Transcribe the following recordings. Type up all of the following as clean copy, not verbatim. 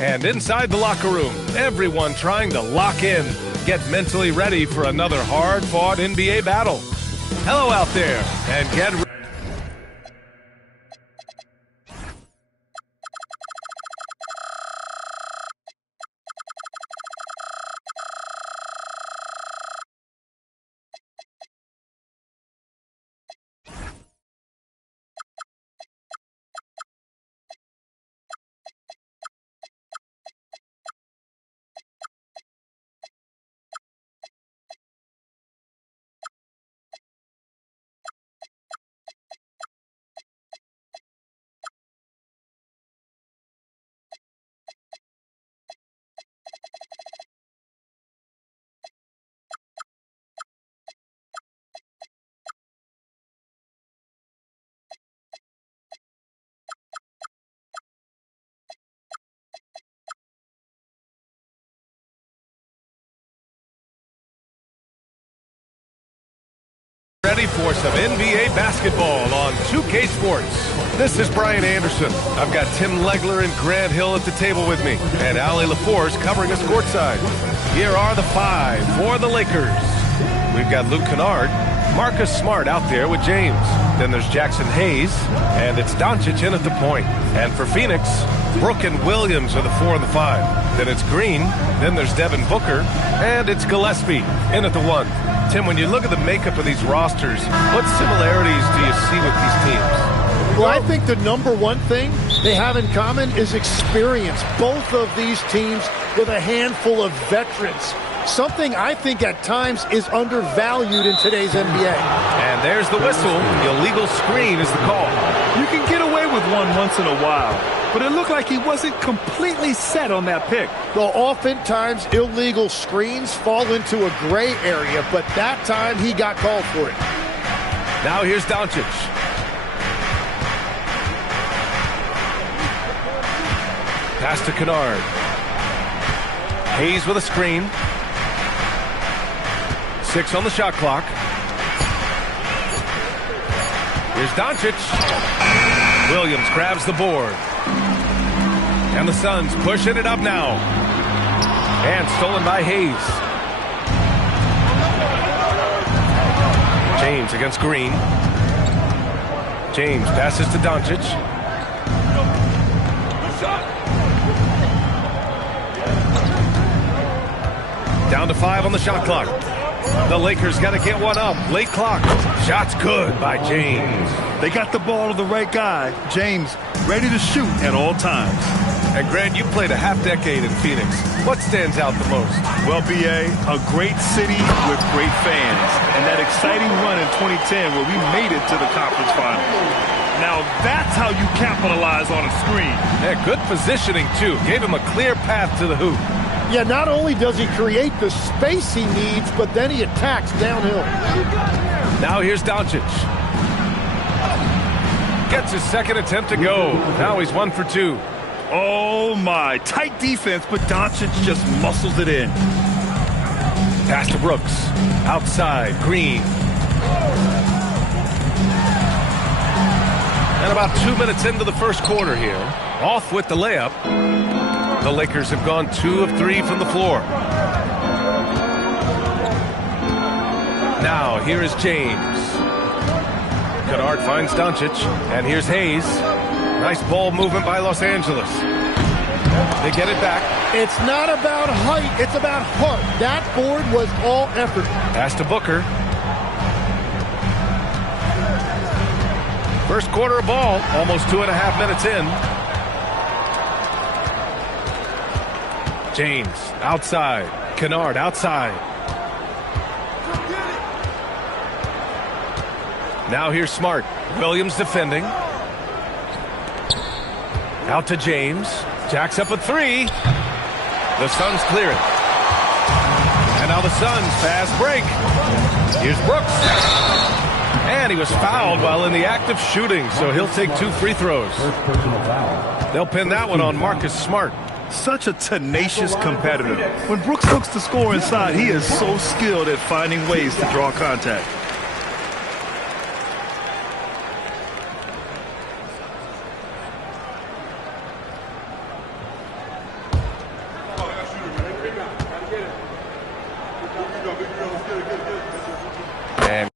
And inside the locker room, everyone trying to lock in, get mentally ready for another hard-fought NBA battle. Hello out there, and get ready. for some NBA basketball on 2K Sports. This is Brian Anderson. I've got Tim Legler and Grant Hill at the table with me, and Allie LaForce covering us courtside. Here are the five for the Lakers. We've got Luke Kennard, Marcus Smart out there with James. Then there's Jackson Hayes, and it's Doncic in at the point. And for Phoenix, Brook and Williams are the 4 and the 5. Then it's Green, then there's Devin Booker, and it's Gillespie in at the 1. Tim, when you look at the makeup of these rosters, what similarities do you see with these teams? Well, I think the number one thing they have in common is experience. Both of these teams with a handful of veterans. Something I think at times is undervalued in today's NBA. And there's the whistle. The illegal screen is the call. You can get away with one once in a while, but it looked like he wasn't completely set on that pick. Well, oftentimes illegal screens fall into a gray area, but that time he got called for it. Now here's Doncic. Pass to Kennard. Hayes with a screen. 6 on the shot clock. Here's Doncic. Williams grabs the board. And the Suns pushing it up now. And stolen by Hayes. James against Green. James passes to Doncic. Down to 5 on the shot clock. The Lakers got to get one up. Late clock. Shot's good by James. They got the ball to the right guy, James, ready to shoot at all times. And Grant, you played a half-decade in Phoenix. What stands out the most? Well, B.A., a great city with great fans. And that exciting run in 2010 where we made it to the conference final. Now that's how you capitalize on a screen. Yeah, good positioning, too. Gave him a clear path to the hoop. Yeah, not only does he create the space he needs, but then he attacks downhill. Now here's Doncic. Gets his second attempt to go. Now he's 1 for 2. Oh, my. Tight defense, but Doncic just muscles it in. Pass to Brooks. Outside, Green. And about 2 minutes into the first quarter here. Off with the layup. The Lakers have gone 2 of 3 from the floor. Now, here is James. Kennard finds Doncic, and here's Hayes. Nice ball movement by Los Angeles. They get it back. It's not about height, it's about heart. That board was all effort. Pass to Booker. First quarter of ball, almost 2.5 minutes in. James, outside. Kennard, outside. Now here's Smart. Williams defending. Out to James. Jacks up a 3. The Suns clear it. And now the Suns fast break. Here's Brooks. And he was fouled while in the act of shooting, so he'll take 2 free throws. They'll pin that one on Marcus Smart. Such a tenacious competitor. When Brooks looks to score inside, he is so skilled at finding ways to draw contact. And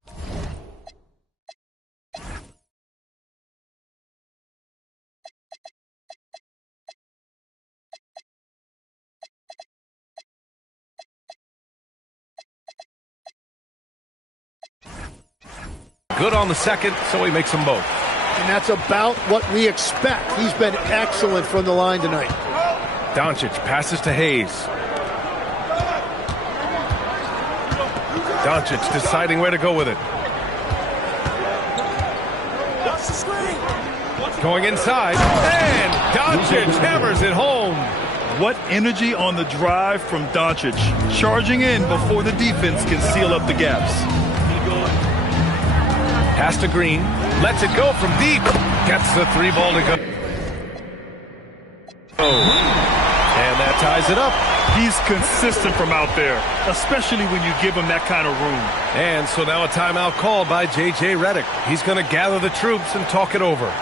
good on the second, so he makes them both. And that's about what we expect. He's been excellent from the line tonight. Doncic passes to Hayes. Doncic deciding where to go with it. Going inside, and Doncic hammers it home. What energy on the drive from Doncic. Charging in before the defense can seal up the gaps. Pass to Green. Lets it go from deep. Gets the 3 ball to go. And that ties it up. He's consistent from out there, especially when you give him that kind of room. And so now a timeout called by J.J. Redick. He's going to gather the troops and talk it over.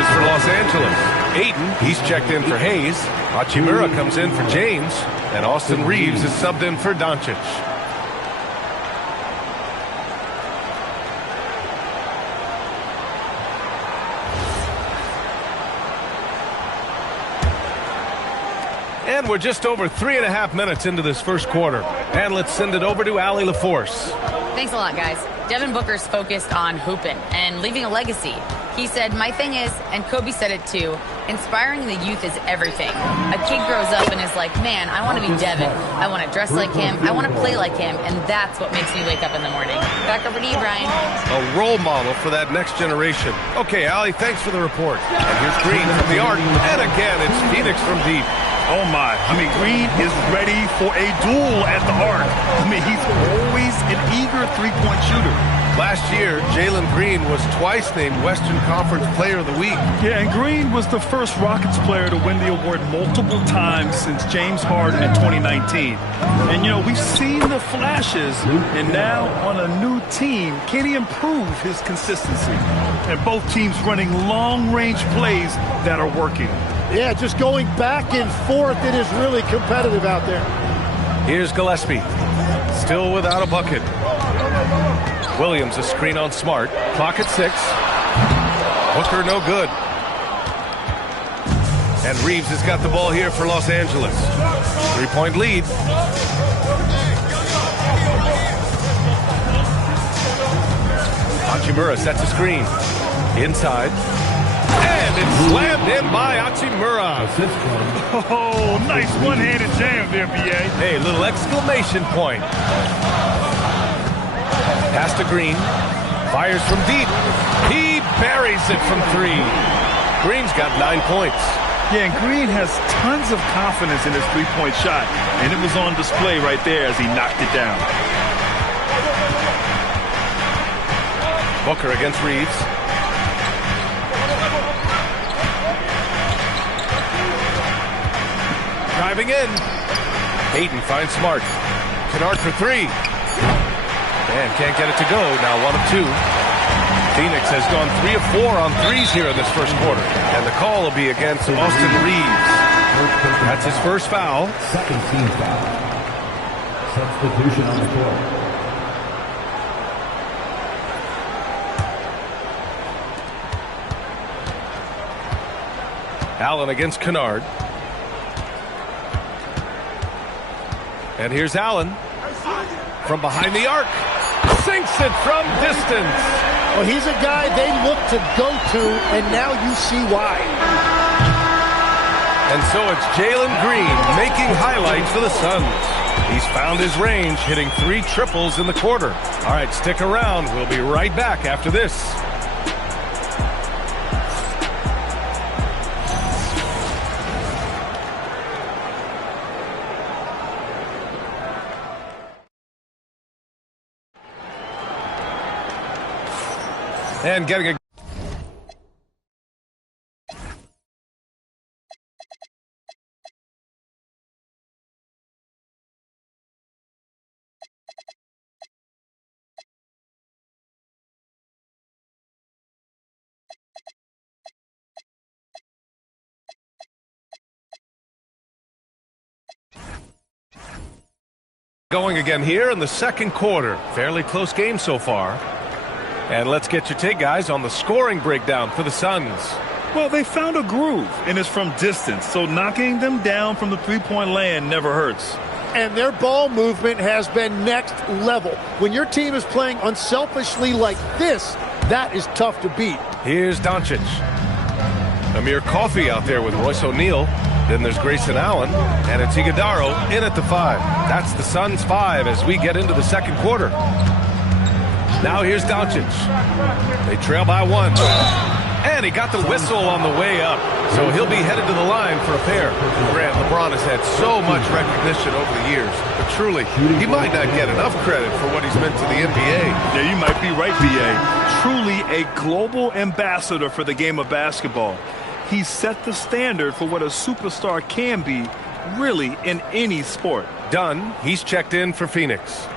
For Los Angeles. Ayton, he's checked in for Hayes. Hachimura comes in for James. And Austin Reeves is subbed in for Doncic. And we're just over 3.5 minutes into this first quarter. And let's send it over to Allie LaForce. Thanks a lot, guys. Devin Booker's focused on hooping and leaving a legacy. He said, my thing is, and Kobe said it too, inspiring the youth is everything. A kid grows up and is like, man, I want to be Devin. I want to dress like him. I want to play like him. And that's what makes me wake up in the morning. Back over to you, Brian. A role model for that next generation. Okay, Allie, thanks for the report. And here's Green from the arc. And again, it's Phoenix from deep. Oh, my. I mean, Green is ready for a duel at the arc. I mean, he's always an eager three-point shooter. Last year, Jalen Green was twice named Western Conference Player of the Week. Yeah, and Green was the first Rockets player to win the award multiple times since James Harden in 2019. And, you know, we've seen the flashes, and now on a new team, can he improve his consistency? And both teams running long-range plays that are working. Yeah, just going back and forth, it is really competitive out there. Here's Gillespie, still without a bucket. Williams a screen on Smart. Clock at 6. Booker no good. And Reeves has got the ball here for Los Angeles. 3-point lead. Hachimura sets a screen. Inside. And it's slammed in by Hachimura. Oh, nice one-handed jam there, B.A. Hey, little exclamation point. Pass to Green. Fires from deep. He buries it from 3. Green's got 9 points. Yeah, and Green has tons of confidence in his three-point shot. And it was on display right there as he knocked it down. Booker against Reeves. Driving in. Hayden finds Smart. Kennard for 3. And can't get it to go. Now 1 of 2. Phoenix has gone 3 of 4 on threes here in this first quarter. And the call will be against Austin Reeves. That's his first foul. Second team foul. Substitution on the court. Allen against Kennard. And here's Allen from behind the arc. Sinks it from distance. Well, he's a guy they look to go to, and now you see why. And so it's Jalen Green making highlights for the Suns. He's found his range, hitting 3 triples in the quarter. All right, stick around. We'll be right back after this. And getting a Going again here in the second quarter. Fairly close game so far. And let's get your take, guys, on the scoring breakdown for the Suns. Well, they found a groove, and it's from distance, so knocking them down from the three-point land never hurts. And their ball movement has been next level. When your team is playing unselfishly like this, that is tough to beat. Here's Doncic. Amir Coffey out there with Royce O'Neal. Then there's Grayson Allen, and it's Iguodaro in at the 5. That's the Suns' 5 as we get into the second quarter. Now here's Doncic. They trail by 1. And he got the whistle on the way up. So he'll be headed to the line for a pair. Grant, LeBron has had so much recognition over the years. But truly, he might not get enough credit for what he's meant to the NBA. Yeah, you might be right, B.A. Truly a global ambassador for the game of basketball. He set the standard for what a superstar can be, really, in any sport. Done. He's checked in for Phoenix.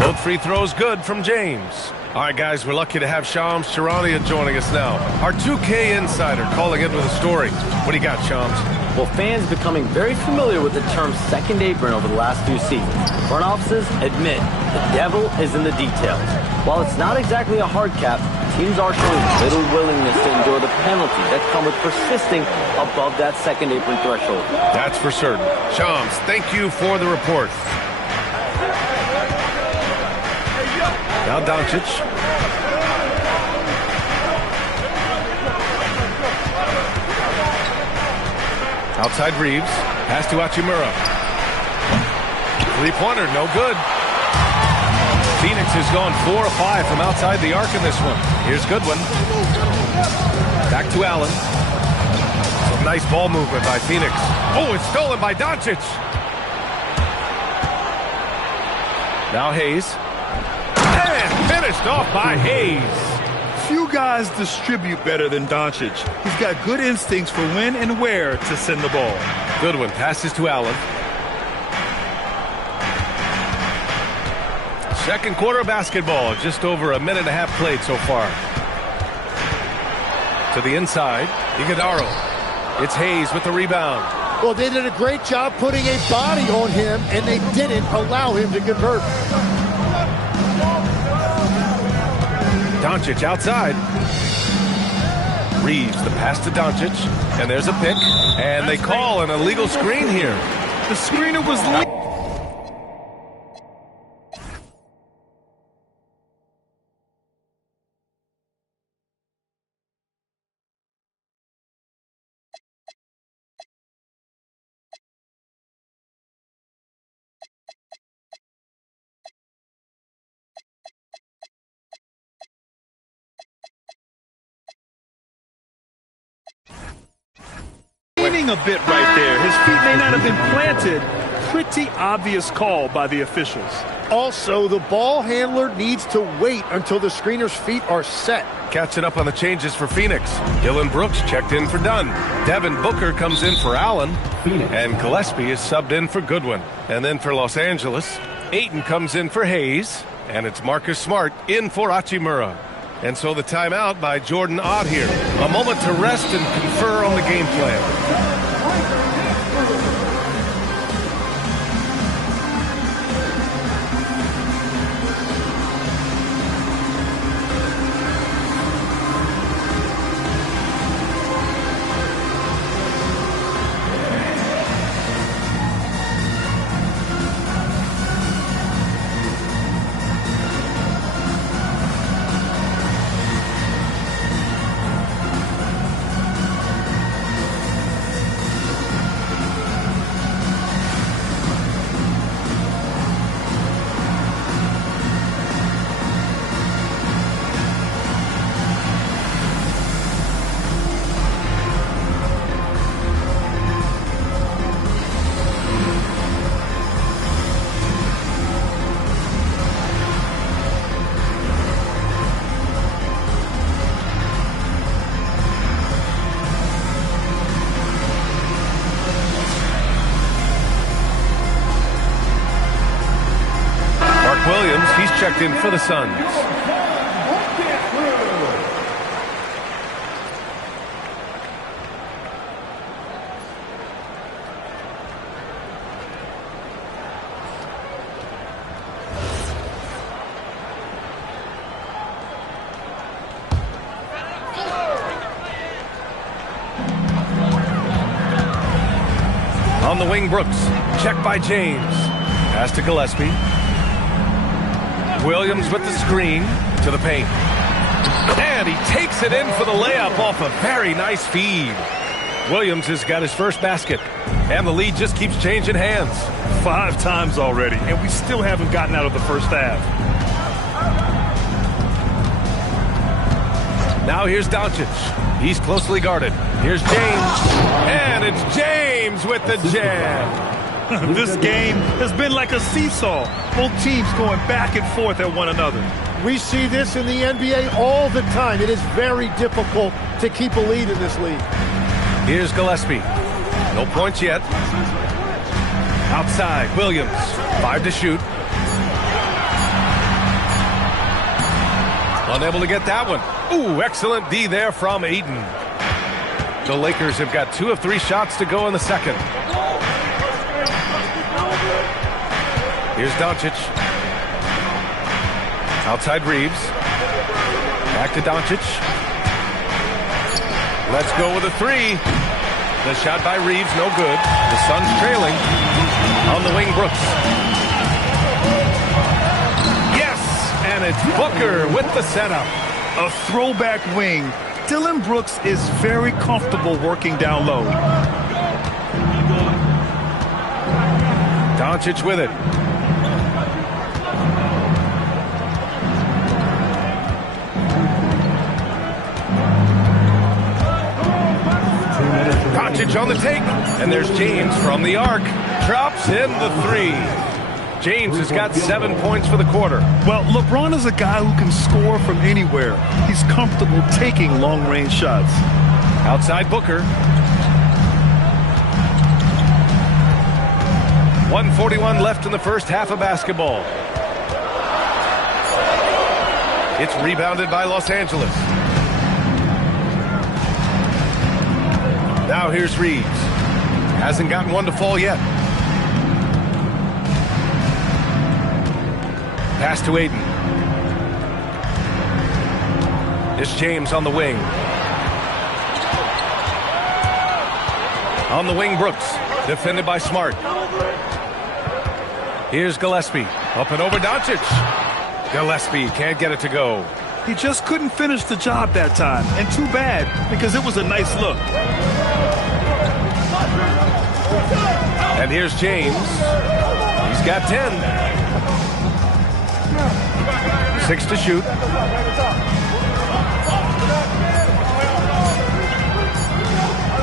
Both free throws good from James. All right, guys, we're lucky to have Shams Charania joining us now. Our 2K insider calling in with a story. What do you got, Shams? Well, fans becoming very familiar with the term second apron over the last few seasons. Front offices admit the devil is in the details. While it's not exactly a hard cap, teams are showing little willingness to endure the penalties that come with persisting above that second apron threshold. That's for certain. Shams, thank you for the report. Now Doncic. Outside Reeves. Pass to Hachimura. Three-pointer, no good. Phoenix has gone 4 of 5 from outside the arc in this one. Here's Goodwin. Back to Allen. Some nice ball movement by Phoenix. Oh, it's stolen by Doncic. Now Hayes. And finished off by Hayes. Few guys distribute better than Doncic. He's got good instincts for when and where to send the ball. Goodwin passes to Allen. Second quarter basketball, just over a minute and a half played so far. To the inside, Iguodaro. It's Hayes with the rebound. Well, they did a great job putting a body on him, and they didn't allow him to convert. Doncic outside. Reeves, the pass to Doncic, and there's a pick, and they call an illegal screen here. The screener was a bit right there. His feet may not have been planted. Pretty obvious call by the officials. Also, the ball handler needs to wait until the screener's feet are set. Catching up on the changes for Phoenix. Dylan Brooks checked in for Dunn. Devin Booker comes in for Allen. And Gillespie is subbed in for Goodwin. And then for Los Angeles, Ayton comes in for Hayes. And it's Marcus Smart in for Hachimura. And so the timeout by Jordan Ott here. A moment to rest and confer on the game plan. Williams, he's checked in for the Suns. On the wing, Brooks. Check by James. Pass to Gillespie. Williams with the screen to the paint. And he takes it in for the layup off a very nice feed. Williams has got his first basket. And the lead just keeps changing hands. 5 times already, and we still haven't gotten out of the first half. Now here's Doncic. He's closely guarded. Here's James. And it's James with the jam. This game has been like a seesaw. Both teams going back and forth at one another. We see this in the NBA all the time. It is very difficult to keep a lead in this league. Here's Gillespie. No points yet. Outside, Williams. 5 to shoot. Unable to get that one. Ooh, excellent D there from Ayton. The Lakers have got 2 of 3 shots to go in the second. Here's Doncic. Outside Reeves. Back to Doncic. Let's go with a 3. The shot by Reeves, no good. The Suns trailing. On the wing, Brooks. Yes! And it's Booker with the setup. A throwback wing. Dillon Brooks is very comfortable working down low. Doncic with it. Doncic on the take. And there's James from the arc. Drops in the 3. James has got 7 points for the quarter. Well, LeBron is a guy who can score from anywhere. He's comfortable taking long-range shots. Outside Booker. 1:41 left in the first half of basketball. It's rebounded by Los Angeles. Now here's Reeves. Hasn't gotten one to fall yet. Pass to Ayton. It's James on the wing. On the wing, Brooks. Defended by Smart. Here's Gillespie. Up and over Doncic. Gillespie can't get it to go. He just couldn't finish the job that time. And too bad, because it was a nice look. And here's James. He's got 10. 6 to shoot.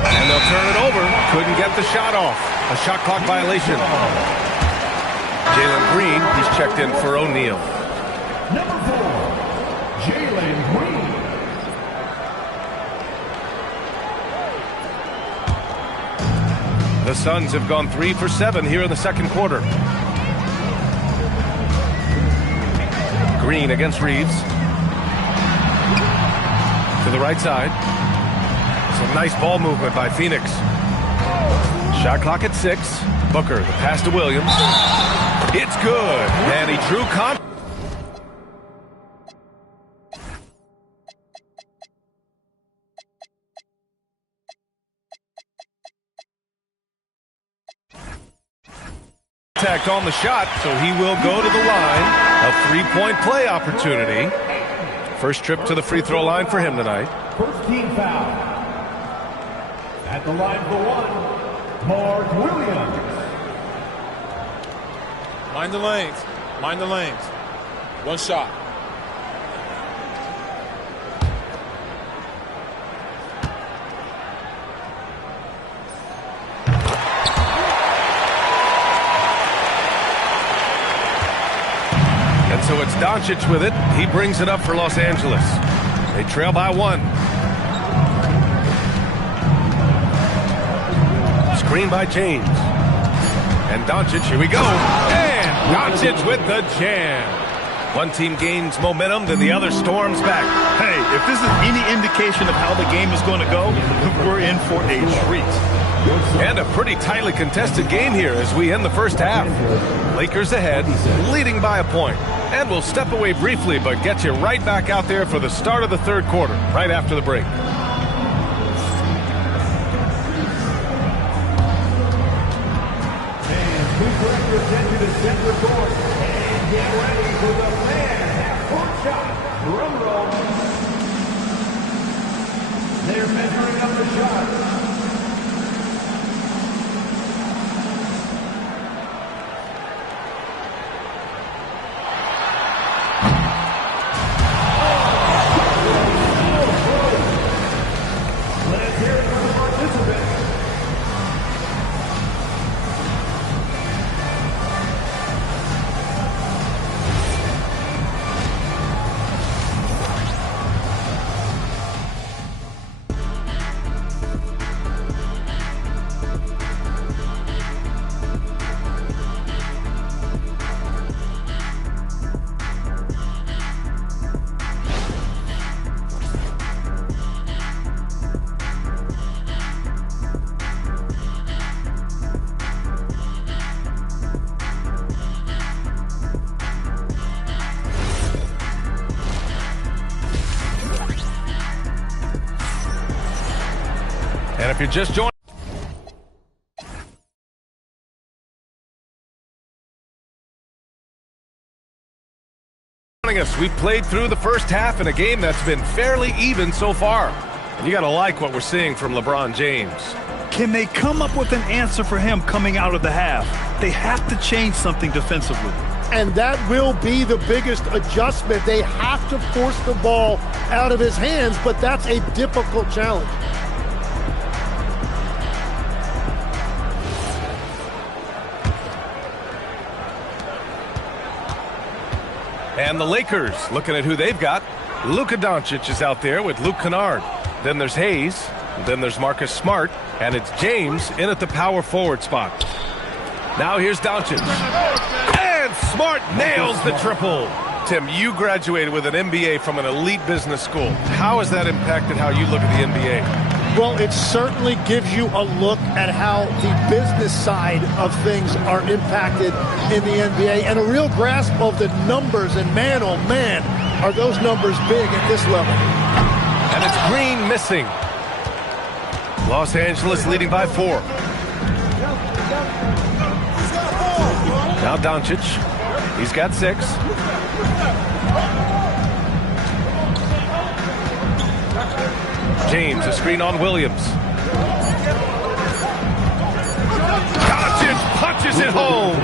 And they'll turn it over. Couldn't get the shot off. A shot clock violation. Jalen Green, he's checked in for O'Neal. Number 4, Jalen Green. The Suns have gone 3 for 7 here in the second quarter. Green against Reeves. To the right side. Some nice ball movement by Phoenix. Shot clock at 6. Booker, the pass to Williams. It's good. And he drew contact. On the shot, so he will go to the line. A 3-point play opportunity. First trip to the free throw line for him tonight. First team foul. At the line for 1, Mark Williams. Mind the lanes. Mind the lanes. One shot. So it's Doncic with it. He brings it up for Los Angeles. They trail by 1. Screen by James. And Doncic, here we go. And Doncic with the jam. One team gains momentum, then the other storms back. Hey, if this is any indication of how the game is going to go, we're in for a treat. And a pretty tightly contested game here as we end the first half. Lakers ahead, leading by a point. And we'll step away briefly, but get you right back out there for the start of the third quarter, right after the break. your attention to center court. And get ready for the man half-court shot. Drum roll. They're measuring up the shot. And if you're just joining us, we've played through the first half in a game that's been fairly even so far. And you got to like what we're seeing from LeBron James. Can they come up with an answer for him coming out of the half? They have to change something defensively. And that will be the biggest adjustment. They have to force the ball out of his hands, but that's a difficult challenge. And the Lakers, looking at who they've got. Luka Doncic is out there with Luke Kennard. Then there's Hayes. Then there's Marcus Smart. And it's James in at the power forward spot. Now here's Doncic. And Smart nails the triple. Tim, you graduated with an MBA from an elite business school. How has that impacted how you look at the NBA? Well, it certainly gives you a look at how the business side of things are impacted in the NBA and a real grasp of the numbers. And man, oh man, are those numbers big at this level. And it's Green missing. Los Angeles leading by 4. Now Doncic. He's got 6. James, a screen on Williams. Doncic punches it home.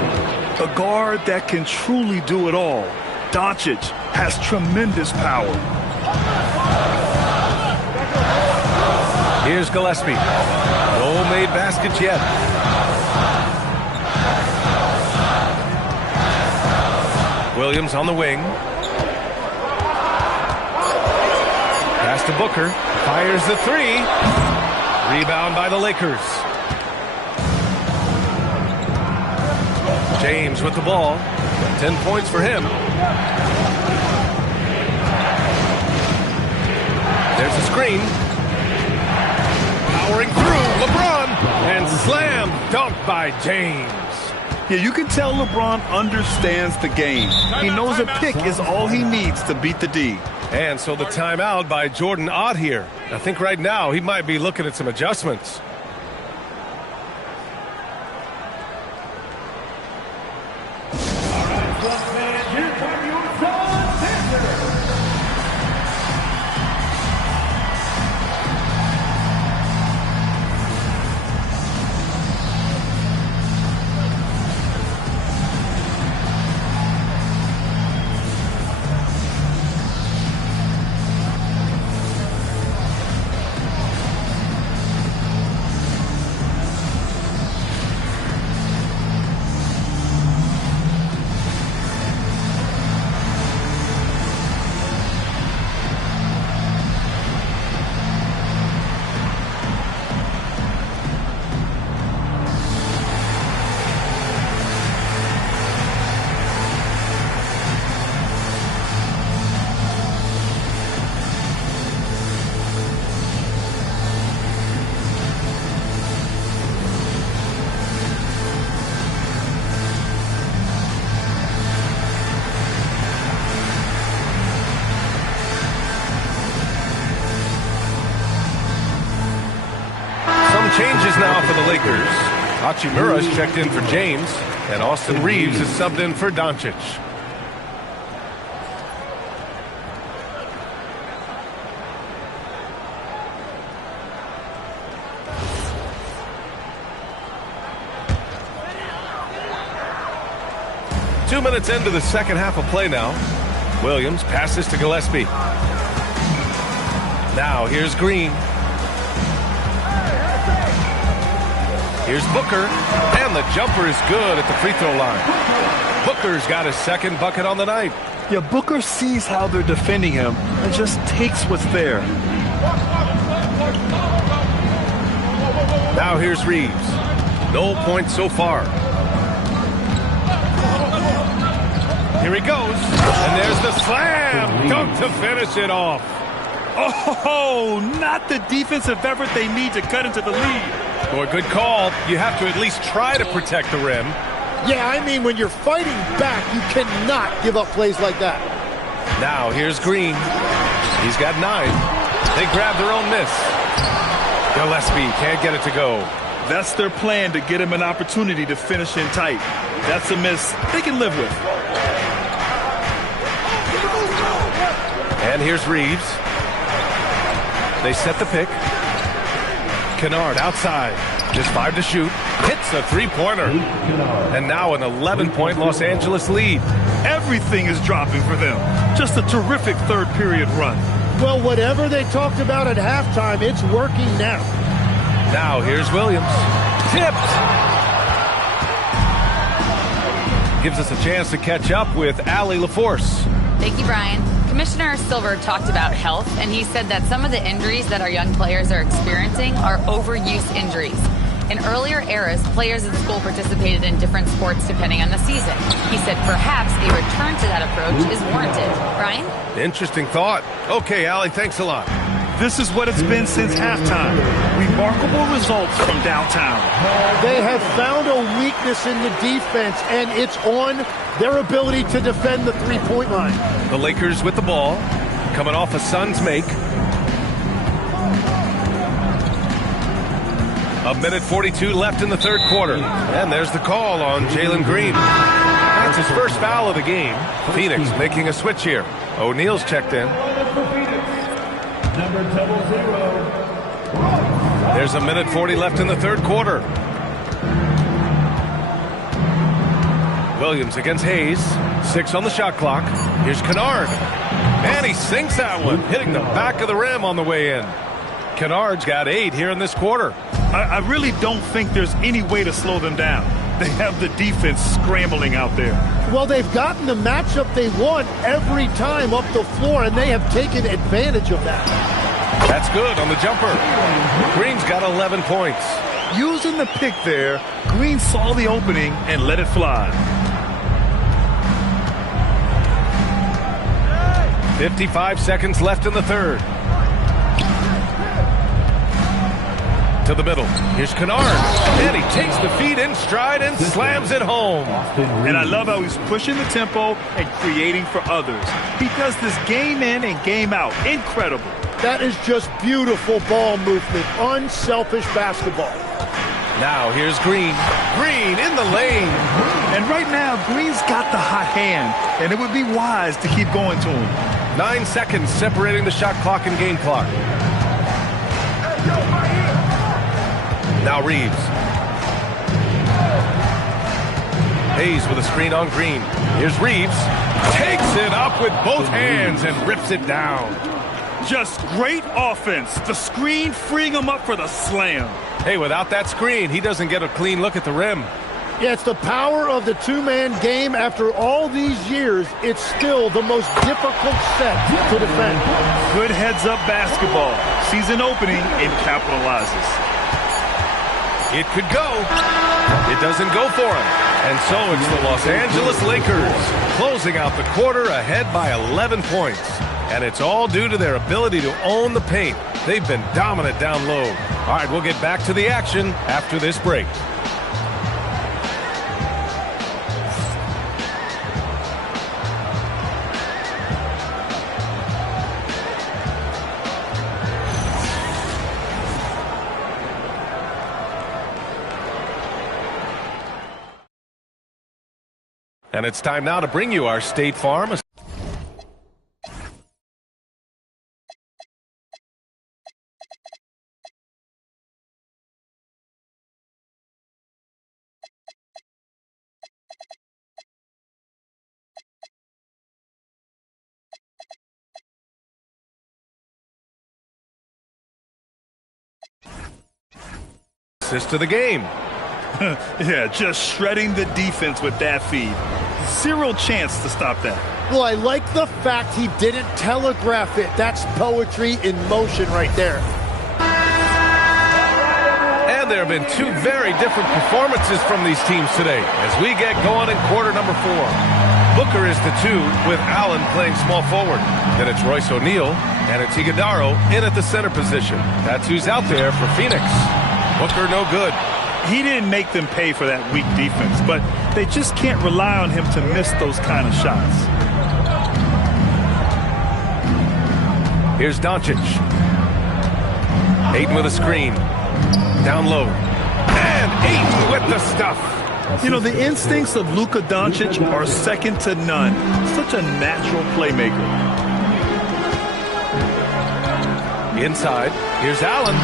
A guard that can truly do it all. Doncic has tremendous power. Here's Gillespie. No made baskets yet. Williams on the wing. Pass to Booker. Fires the 3. Rebound by the Lakers. James with the ball. 10 points for him. There's a screen. Powering through. LeBron. And slam dunk by James. Yeah, you can tell LeBron understands the game. He knows a pick is all he needs to beat the D. And so the timeout by Jordan Ott here. I think right now he might be looking at some adjustments. Changes now for the Lakers. Hachimura's checked in for James. And Austin Reeves is subbed in for Doncic. Two minutes into the second half of play now. Williams passes to Gillespie. Now here's Green. Here's Booker, and the jumper is good at the free throw line. Booker's got his second bucket on the night. Yeah, Booker sees how they're defending him and just takes what's there. Now here's Reeves. No points so far. Here he goes, and there's the slam dunk to finish it off. Oh, not the defensive effort they need to cut into the lead. Boy, good call. You have to at least try to protect the rim. Yeah, I mean, when you're fighting back, you cannot give up plays like that. Now here's Green. He's got 9. They grab their own miss. Gillespie can't get it to go. That's their plan, to get him an opportunity to finish in tight. That's a miss they can live with. And here's Reeves. They set the pick. Kennard outside. Just 5 to shoot. Hits a three-pointer. And now an 11-point Los Angeles lead. Everything is dropping for them. Just a terrific third period run. Well, whatever they talked about at halftime, it's working now. Now here's Williams. Tipped. Gives us a chance to catch up with Allie LaForce. Thank you, Brian. Commissioner Silver talked about health, and he said that some of the injuries that our young players are experiencing are overuse injuries. In earlier eras, players in school participated in different sports depending on the season. He said perhaps a return to that approach is warranted. Brian? Interesting thought. Okay, Allie, thanks a lot. This is what it's been since halftime. Remarkable results from downtown. They have found a weakness in the defense, and it's on their ability to defend the three-point line. The Lakers with the ball, coming off a Suns make. A minute 42 left in the third quarter. And there's the call on Jalen Green. That's his first foul of the game. Phoenix making a switch here. O'Neal's checked in. Number 00. There's a minute 40 left in the third quarter. Williams against Hayes. 6 on the shot clock. Here's Kennard. And he sinks that one, hitting the back of the rim on the way in. Kennard's got 8 here in this quarter. I really don't think there's any way to slow them down. They have the defense scrambling out there. Well, they've gotten the matchup they want every time up the floor, and they have taken advantage of that. That's good on the jumper. Green's got 11 points. Using the pick there, Green saw the opening and let it fly. 55 seconds left in the third. To the middle. Here's Kennard. And he takes the feed in stride and slams it home. And I love how he's pushing the tempo and creating for others. He does this game in and game out. Incredible. That is just beautiful ball movement. Unselfish basketball. Now here's Green. Green in the lane. And right now, Green's got the hot hand. And it would be wise to keep going to him. 9 seconds separating the shot clock and game clock. Now Reeves. Hayes with a screen on Green. Here's Reeves. Takes it up with both hands and rips it down. Just great offense. The screen freeing him up for the slam. Hey, without that screen, he doesn't get a clean look at the rim. Yeah, it's the power of the two-man game. After all these years, it's still the most difficult set to defend. Good heads-up basketball. Sees an opening and capitalizes. It could go. It doesn't go for him. And so it's the Los Angeles Lakers closing out the quarter ahead by 11 points. And it's all due to their ability to own the paint. They've been dominant down low. All right, we'll get back to the action after this break. And it's time now to bring you our State Farm. Assist to the game. Yeah, just shredding the defense with that feed. Zero chance to stop that. Well, I like the fact he didn't telegraph it. That's poetry in motion right there. And there have been two very different performances from these teams today as we get going in quarter number 4. Booker is the 2 with Allen playing small forward. Then it's Royce O'Neal and it's Iguodaro in at the center position. That's who's out there for Phoenix. Booker no good. He didn't make them pay for that weak defense, but they just can't rely on him to miss those kind of shots. Here's Doncic. Ayton with a screen. Down low. And Ayton with the stuff. You know, the instincts of Luka Doncic are second to none. Such a natural playmaker. Inside. Here's Allen.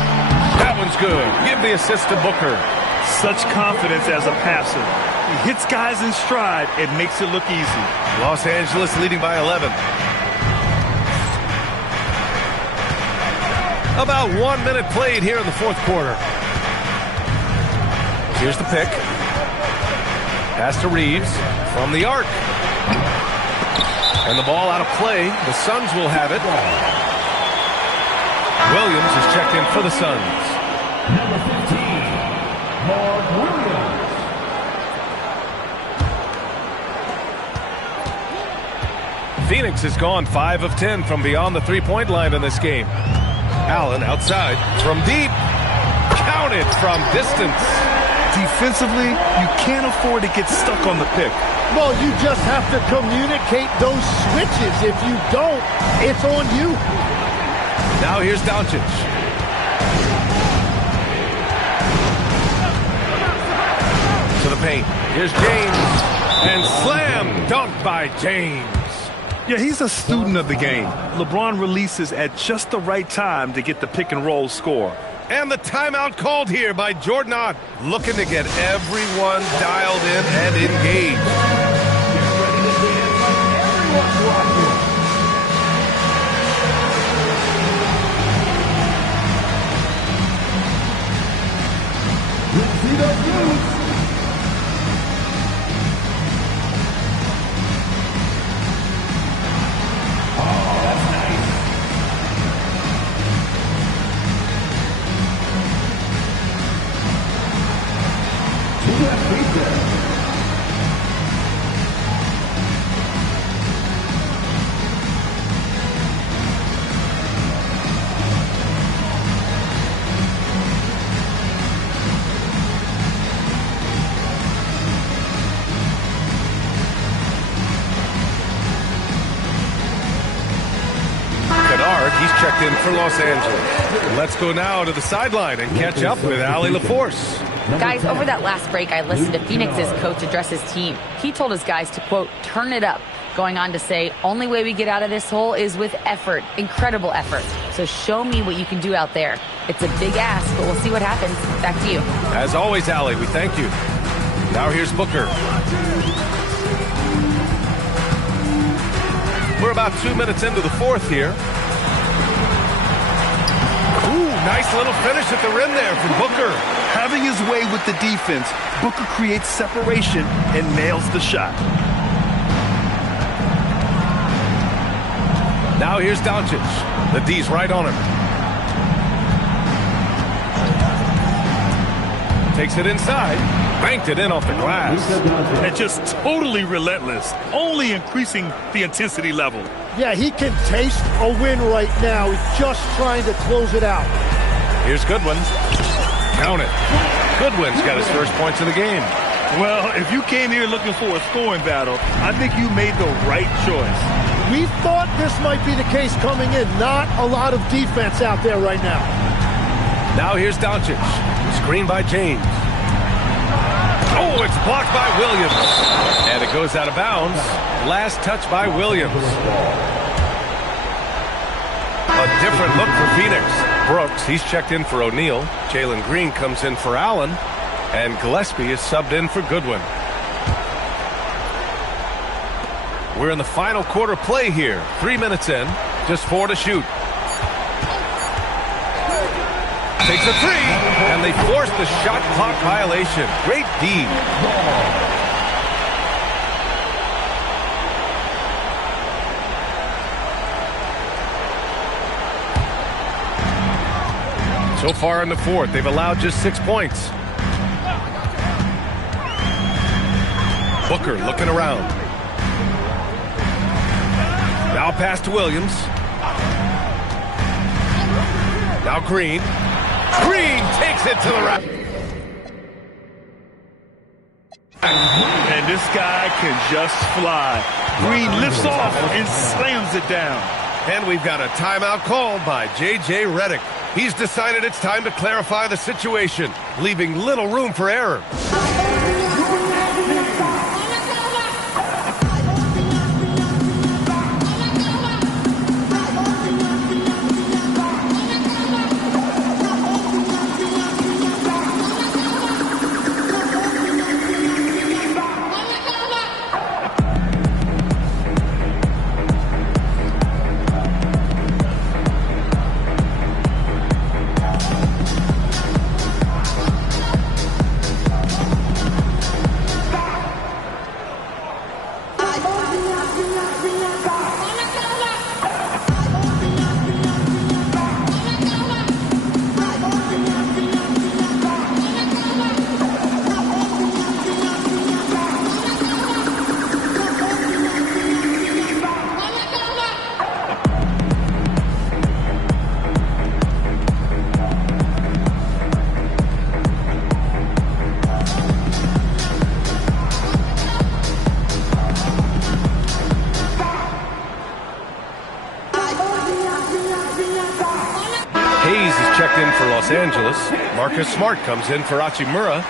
That one's good. Give the assist to Booker. Such confidence as a passer. He hits guys in stride and makes it look easy. Los Angeles leading by 11. About 1 minute played here in the fourth quarter. Here's the pick. Pass to Reeves from the arc. And the ball out of play. The Suns will have it. Williams is checked in for the Suns. Number 15, Mark Williams. Phoenix has gone 5 of 10 from beyond the three-point line in this game. Allen outside from deep. Counted from distance. Defensively, you can't afford to get stuck on the pick. Well, you just have to communicate those switches. If you don't, it's on you. Now here's Doncic. To the paint. Here's James. And slam dunk by James. Yeah, he's a student of the game. LeBron releases at just the right time to get the pick and roll score. And the timeout called here by Jordan Ott, looking to get everyone dialed in and engaged. Get ready to dance. Everyone's watching. Let's see those moves. Oh, that's nice. To that free throw. He's checked in for Los Angeles. Let's go now to the sideline and catch up with Allie LaForce. Guys, over that last break, I listened to Phoenix's coach address his team. He told his guys to, quote, turn it up, going on to say, only way we get out of this hole is with effort, incredible effort. So show me what you can do out there. It's a big ask, but we'll see what happens. Back to you. As always, Allie, we thank you. Now here's Booker. We're about 2 minutes into the fourth here. Ooh, nice little finish at the rim there from Booker. Having his way with the defense, Booker creates separation and nails the shot. Now here's Doncic. The D's right on him. Takes it inside. Banked it in off the glass. And just totally relentless, only increasing the intensity level. Yeah, he can taste a win right now. He's just trying to close it out. Here's Goodwin. Count it. Goodwin's got his first points of the game. Well, if you came here looking for a scoring battle, I think you made the right choice. We thought this might be the case coming in. Not a lot of defense out there right now. Now here's Doncic. Screen by James. Oh, it's blocked by Williams. And it goes out of bounds. Last touch by Williams. A different look for Phoenix. Brooks, he's checked in for O'Neal. Jalen Green comes in for Allen. And Gillespie is subbed in for Goodwin. We're in the final quarter play here. 3 minutes in. Just 4 to shoot. Takes a three, and they force the shot clock violation. Great D. So far in the fourth, they've allowed just 6 points. Booker looking around. Now pass to Williams. Now Green. Green takes it to the rack. And this guy can just fly. Green lifts off and slams it down. And we've got a timeout called by J.J. Redick. He's decided it's time to clarify the situation, leaving little room for error. Los Angeles. Marcus Smart comes in for Hachimura.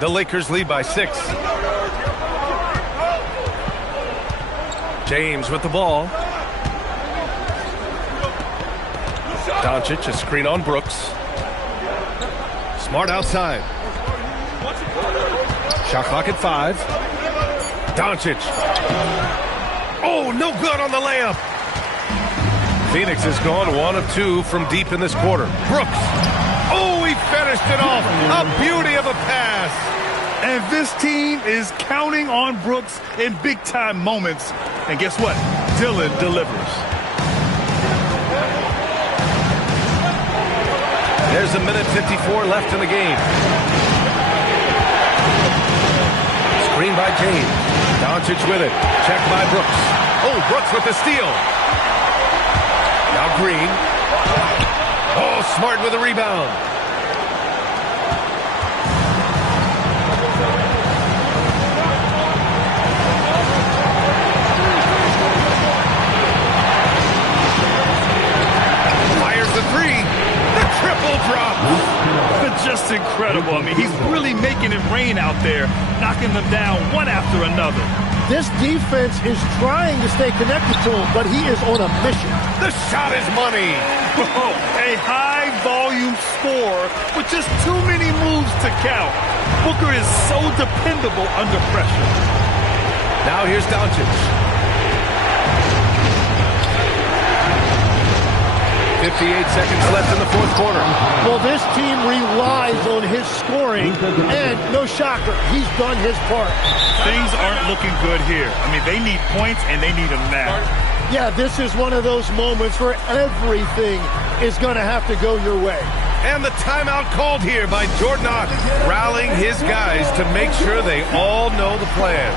The Lakers lead by 6. James with the ball. Doncic, a screen on Brooks. Smart outside. Shot clock at 5. Doncic. Oh, no good on the layup. Phoenix has gone 1 of 2 from deep in this quarter. Brooks. Oh, he finished it off. A beauty of a pass. And this team is counting on Brooks in big-time moments. And guess what? Dillon delivers. There's a minute 54 left in the game. Screen by James. Doncic with it. Checked by Brooks. Oh, Brooks with the steal. Now Green. Oh, Smart with a rebound. Fires the three. The triple drop. Just incredible. I mean, he's really making it rain out there, knocking them down one after another. This defense is trying to stay connected to him, but he is on a mission. The shot is money. Oh, a high-volume score with just too many moves to count. Booker is so dependable under pressure. Now here's Doncic. 58 seconds left in the fourth quarter. Well, this team relies on his scoring, and no shocker, he's done his part. Things aren't looking good here. I mean, they need points, and they need them now. Yeah, this is one of those moments where everything is going to have to go your way. And the timeout called here by Jordan Ott, rallying his guys to make sure they all know the plan.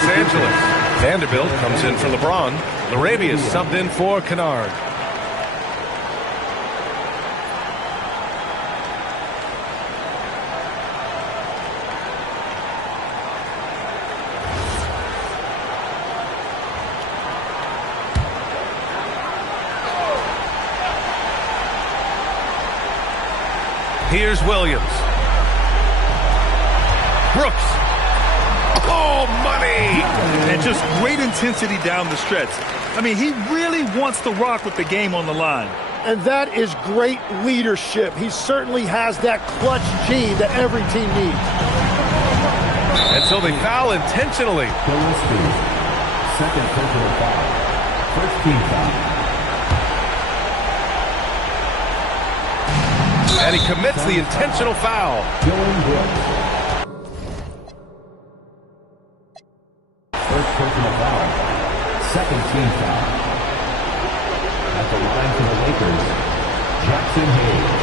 Los Angeles. Vanderbilt comes in for LeBron. Laravia is subbed in for Kennard. Here's Williams. Brooks. Oh, money! And just great intensity down the stretch. I mean, he really wants to rock with the game on the line. And that is great leadership. He certainly has that clutch gene that every team needs. Until they foul intentionally. Second personal foul. First team foul. And he commits the intentional foul. First personal foul. Second team foul. At the line for the Lakers, Jackson Hayes.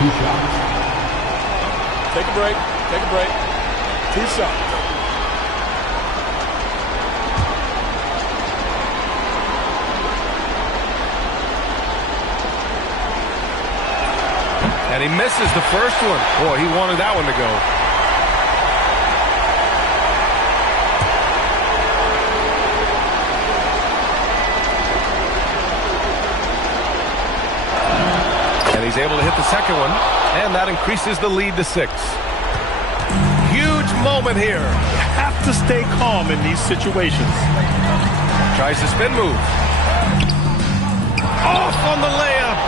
2 shots. Take a break. Take a break. 2 shots. And he misses the first one. Boy, he wanted that one to go. And he's able to hit the second one. And that increases the lead to 6. Huge moment here. You have to stay calm in these situations. Tries the spin move. Off on the layup.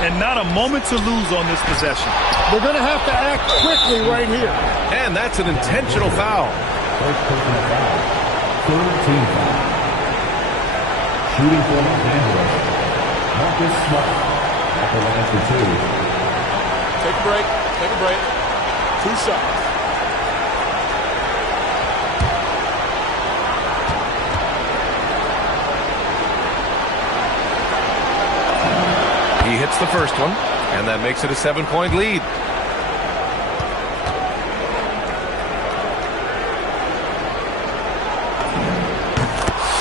And not a moment to lose on this possession. They're going to have to act quickly right here. And that's an intentional foul. First personal foul. Third team foul. Shooting for Los Angeles, Marcus Smart. At the line for 2. Take a break. Take a break. 2 shots. He hits the first one, and that makes it a 7-point lead.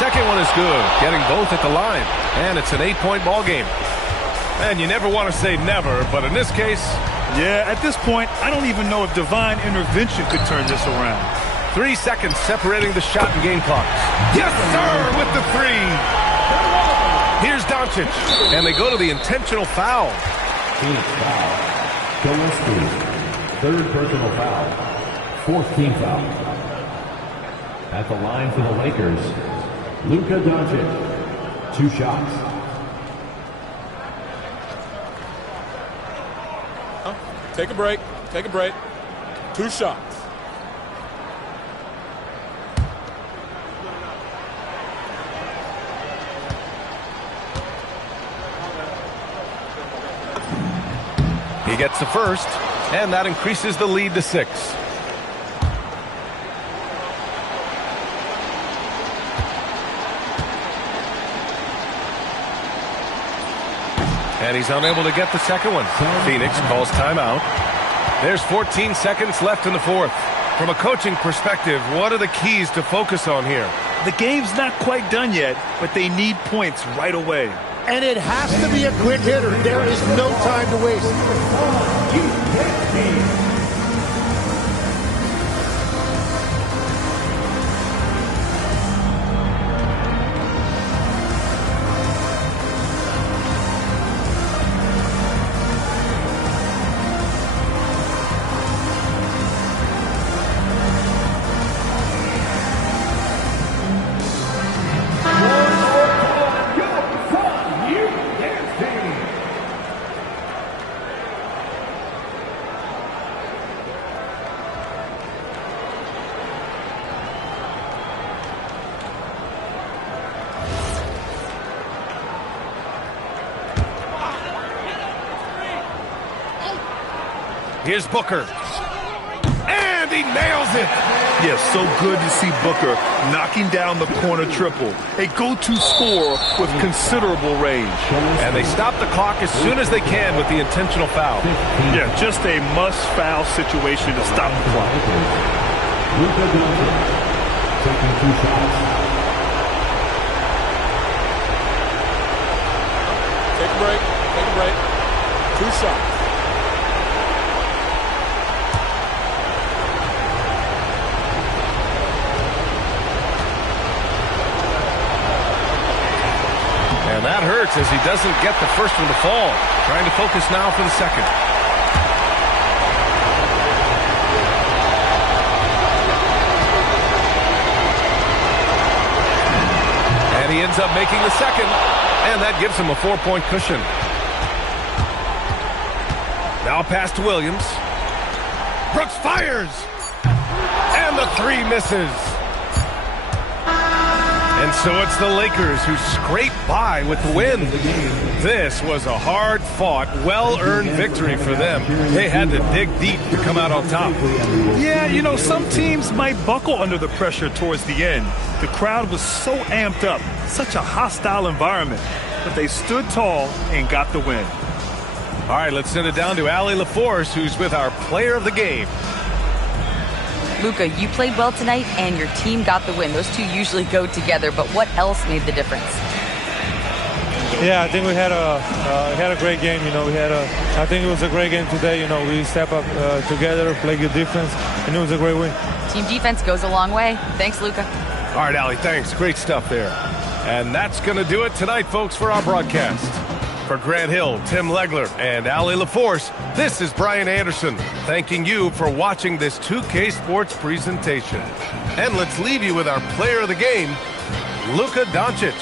Second one is good, getting both at the line, and it's an 8-point ball game. And you never want to say never, but in this case... Yeah, at this point, I don't even know if divine intervention could turn this around. 3 seconds separating the shot and game clocks. Yes, sir, with the 3. Here's Doncic, and they go to the intentional foul. Phoenix foul. Gillespie. Third personal foul. Fourth team foul. At the line for the Lakers, Luka Doncic. 2 shots. Take a break. Take a break. 2 shots. He gets the first, and that increases the lead to 6. And he's unable to get the second one. Phoenix calls timeout. There's 14 seconds left in the fourth. From a coaching perspective, what are the keys to focus on here? The game's not quite done yet, but they need points right away. And it has to be a quick hitter. There is no time to waste. Here's Booker. And he nails it. Yes, so good to see Booker knocking down the corner triple. A go-to scorer with considerable range. And they stop the clock as soon as they can with the intentional foul. Yeah, just a must-foul situation to stop the clock. Luka Doncic. taking 2 shots. Take a break. Take a break. 2 shots. And that hurts as he doesn't get the first one to fall. Trying to focus now for the second. And he ends up making the second. And that gives him a 4-point cushion. Now pass to Williams. Brooks fires. And the 3 misses. And so it's the Lakers who scrape by with the win. This was a hard-fought, well-earned victory for them. They had to dig deep to come out on top. Yeah, you know, some teams might buckle under the pressure towards the end. The crowd was so amped up, such a hostile environment. But they stood tall and got the win. All right, let's send it down to Allie LaForce, who's with our player of the game. Luka, you played well tonight, and your team got the win. Those two usually go together, but what else made the difference? Yeah, I think we had a great game. You know, I think it was a great game today. You know, we step up together, play good defense, and it was a great win. Team defense goes a long way. Thanks, Luka. All right, Allie, thanks. Great stuff there. And that's going to do it tonight, folks, for our broadcast. For Grant Hill, Tim Legler, and Allie LaForce, this is Brian Anderson, thanking you for watching this 2K Sports presentation. And let's leave you with our player of the game, Luka Doncic.